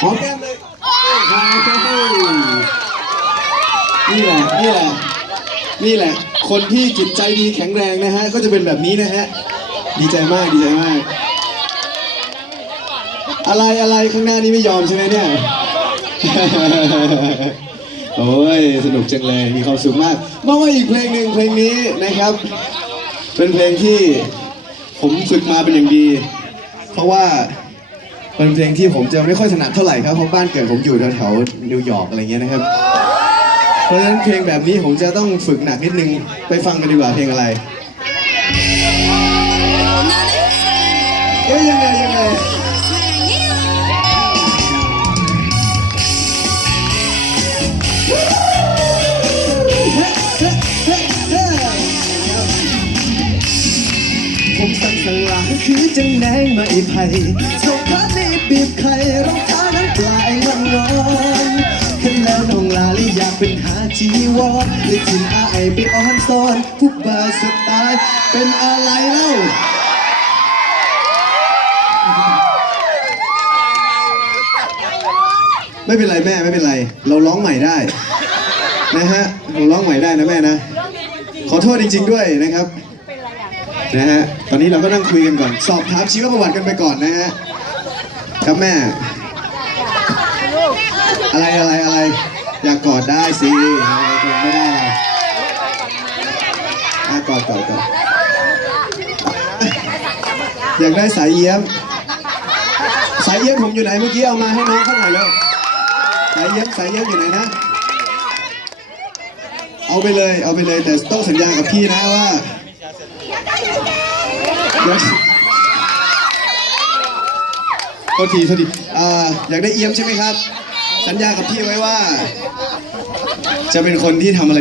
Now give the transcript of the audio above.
หอมแก้มเลยนี่แหละนี่แหละนี่แหละ คนที่จิตใจดีแข็งแรงนะฮะ ก็จะเป็นแบบนี้นะฮะ ดีใจมากดีใจมาก อะไรอะไรข้างหน้านี้ไม่ยอมใช่ไหมเนี่ย โอ้ย สนุกจังเลย มีความสุขมากมาว่าอีกเพลงหนึ่งเพลงนี้นะครับ เป็นเพลงที่ผมฝึกมาเป็นอย่างดี เพราะว่า เป็นเพลงที่ผมจะไม่ค่อยถนัดเท่าไหร่ครับเพราะบ้านเกิดผมอยู่แถวๆนิวยอร์กอะไรเงี้ยนะครับ เพราะฉะนั้นเพลงแบบนี้ผมจะต้องฝึกหนักนิดนึงไปฟังกันดีกว่าเพลงอะไรเอ๊ยยังไงยังไงผมสั่งสลายคือจังแนงมาอีไผ่ อยากเป็นหาจีวรเลยทิ้งอายไปอ้อนซ้อนผู้บาสตล์เป็นอะไรเล่าไม่เป็นไรแม่ไม่เป็นไร เราร้องใหม่ได้ นะฮะเราร้องใหม่ได้นะแม่นะ ขอโทษจริง ๆ ด้วยนะครับนะฮะตอนนี้เราก็นั่งคุยกันก่อน สอบถามชีวประวัติกันไปก่อนนะฮะครับแม่ อะไรอะไรอะไร อยากกอดได้สิอะไม่ได้อะไรอะกอดกอดกอดอยากได้สายเอี้ยม สายเอี้ยมผมอยู่ไหนเมื่อกี้เอามาให้น้องเขาหน่อยแล้วสายเอี้ยมสายเอี้ยมอยู่ไหนนะ เอาไปเลยเอาไปเลยแต่ต้องสัญญากับพี่นะว่าเดี๋ยวโทษทีโทษทีอ่าอยากได้เอี้ยมใช่ไหมครับ สัญญากับพี่ไว้ว่า จะเป็นคนที่ทำอะไร